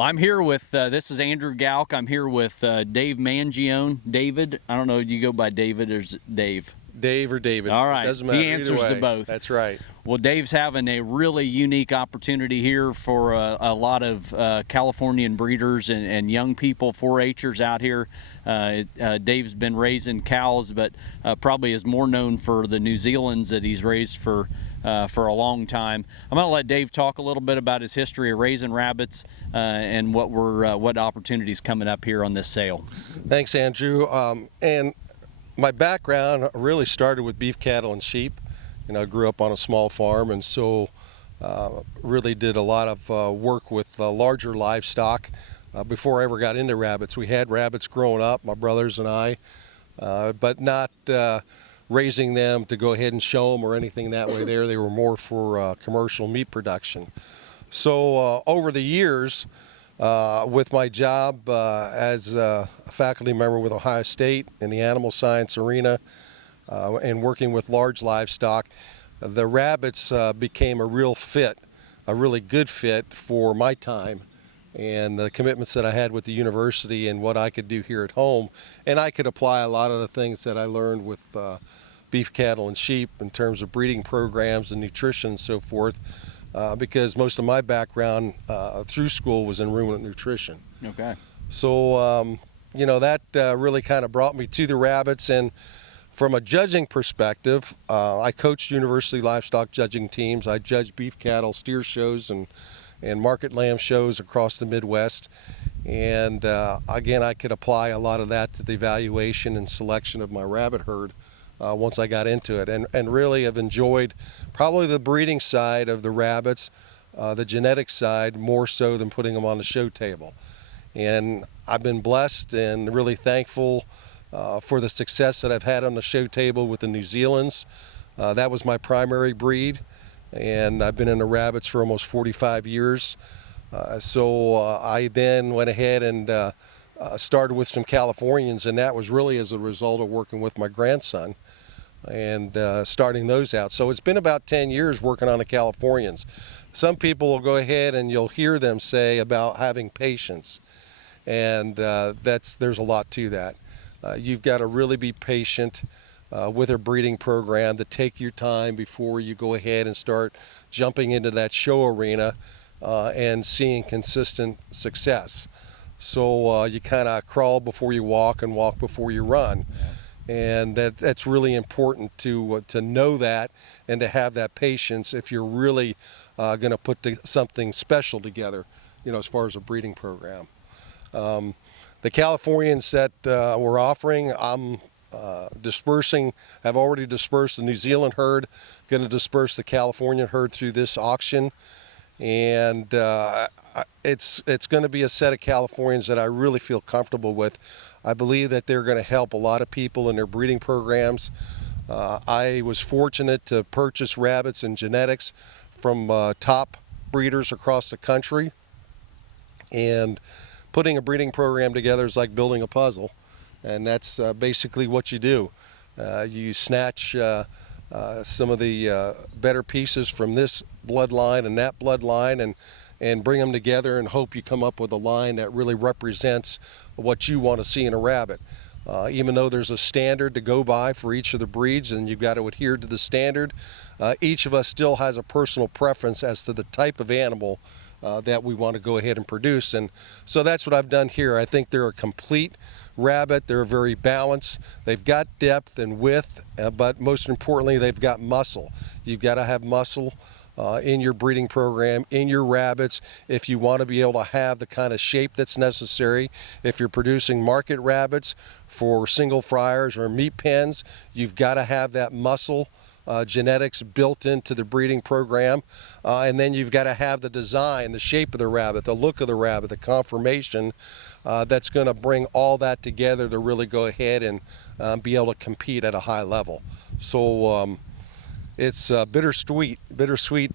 I'm here with, this is Andrew Gauk. I'm here with Dave Mangione. David, I don't know, do you go by David or is it Dave? Dave or David. All right. It doesn't matter. He answers to both. That's right. Well, Dave's having a really unique opportunity here for a lot of Californian breeders and young people, 4-H'ers out here. Dave's been raising cows, but probably is more known for the New Zealand's that he's raised for a long time. I'm going to let Dave talk a little bit about his history of raising rabbits and what opportunities coming up here on this sale. Thanks, Andrew. And my background really started with beef cattle and sheep. I grew up on a small farm, and so really did a lot of work with larger livestock before I ever got into rabbits. We had rabbits growing up, my brothers and I, but not raising them to go ahead and show them or anything that way there. They were more for commercial meat production. So over the years, with my job as a faculty member with Ohio State in the animal science arena and working with large livestock, the rabbits became a real fit, a really good fit for my time and the commitments that I had with the university and what I could do here at home. And I could apply a lot of the things that I learned with beef cattle and sheep in terms of breeding programs and nutrition and so forth. Because most of my background through school was in ruminant nutrition. Okay. So, that really kind of brought me to the rabbits. And from a judging perspective, I coached university livestock judging teams. I judged beef cattle steer shows and market lamb shows across the Midwest. And again, I could apply a lot of that to the evaluation and selection of my rabbit herd. Once I got into it, and really have enjoyed probably the breeding side of the rabbits, the genetic side, more so than putting them on the show table. And I've been blessed and really thankful for the success that I've had on the show table with the New Zealand's. That was my primary breed, and I've been in the rabbits for almost 45 years. So I then went ahead and started with some Californians, and that was really as a result of working with my grandson and starting those out. So it's been about 10 years working on the Californians. Some people will go ahead and you'll hear them say about having patience, and there's a lot to that. You've got to really be patient with a breeding program, to take your time before you go ahead and start jumping into that show arena and seeing consistent success. So you kind of crawl before you walk and walk before you run. And that's really important to know that and to have that patience if you're really going to put something special together, as far as a breeding program. The Californians that we're offering, I'm dispersing. I've already dispersed the New Zealand herd, going to disperse the Californian herd through this auction. And it's going to be a set of Californians that I really feel comfortable with. I believe that they're going to help a lot of people in their breeding programs. I was fortunate to purchase rabbits and genetics from top breeders across the country. And putting a breeding program together is like building a puzzle. And that's basically what you do. You snatch some of the better pieces from this bloodline and that bloodline and bring them together and hope you come up with a line that really represents what you want to see in a rabbit. Even though there's a standard to go by for each of the breeds and you've got to adhere to the standard, each of us still has a personal preference as to the type of animal that we want to go ahead and produce. And so that's what I've done here. I think they're a complete rabbit. They're very balanced. They've got depth and width, but most importantly, they've got muscle. You've got to have muscle in your breeding program, in your rabbits, if you want to be able to have the kind of shape that's necessary. If you're producing market rabbits for single fryers or meat pens, you've got to have that muscle genetics built into the breeding program. And then you've got to have the design, the shape of the rabbit, the look of the rabbit, the conformation that's going to bring all that together to really go ahead and be able to compete at a high level. So it's bittersweet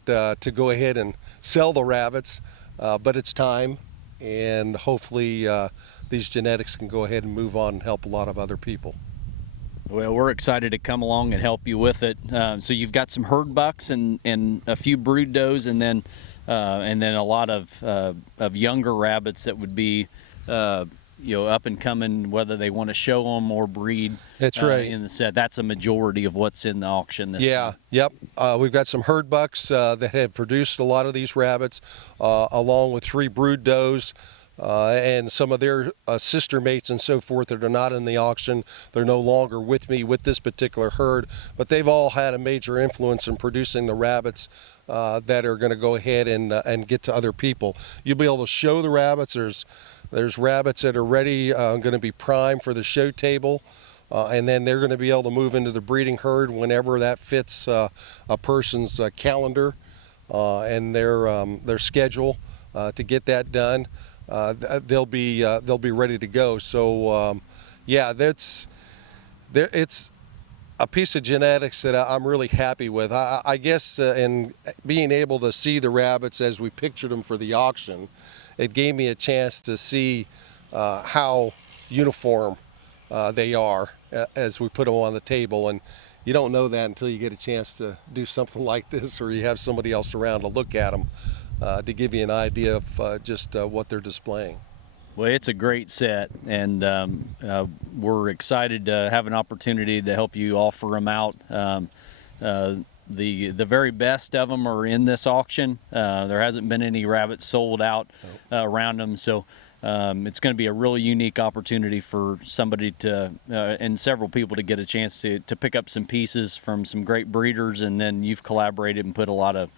to go ahead and sell the rabbits, but it's time, and hopefully these genetics can go ahead and move on and help a lot of other people. Well, we're excited to come along and help you with it. So you've got some herd bucks and a few brood does, and then and then a lot of younger rabbits that would be up and coming, whether they want to show them or breed. That's right. In the set. That's a majority of what's in the auction this time. Yep. We've got some herd bucks that have produced a lot of these rabbits, along with 3 brood does. And some of their sister mates and so forth that are not in the auction. They're no longer with me with this particular herd, but they've all had a major influence in producing the rabbits that are going to go ahead and get to other people. You'll be able to show the rabbits. There's rabbits that are ready, going to be primed for the show table. And then they're going to be able to move into the breeding herd whenever that fits a person's calendar and their schedule to get that done. They'll be ready to go. So it's a piece of genetics that I'm really happy with. I guess in being able to see the rabbits as we pictured them for the auction, it gave me a chance to see how uniform they are as we put them on the table. And you don't know that until you get a chance to do something like this, or you have somebody else around to look at them. To give you an idea of just what they're displaying. Well, it's a great set, and we're excited to have an opportunity to help you offer them out. The very best of them are in this auction. There hasn't been any rabbits sold out around them, so it's going to be a really unique opportunity for somebody to and several people to get a chance to pick up some pieces from some great breeders, and then you've collaborated and put a lot of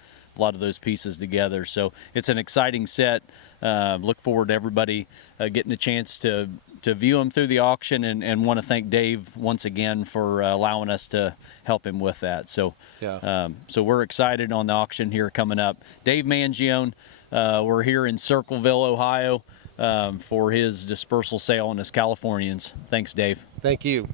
those pieces together. So it's an exciting set. Look forward to everybody getting a chance to view them through the auction, and want to thank Dave once again for allowing us to help him with that. So so we're excited on the auction here coming up. Dave Mangione, we're here in Circleville, Ohio for his dispersal sale on his Californians. Thanks, Dave. Thank you.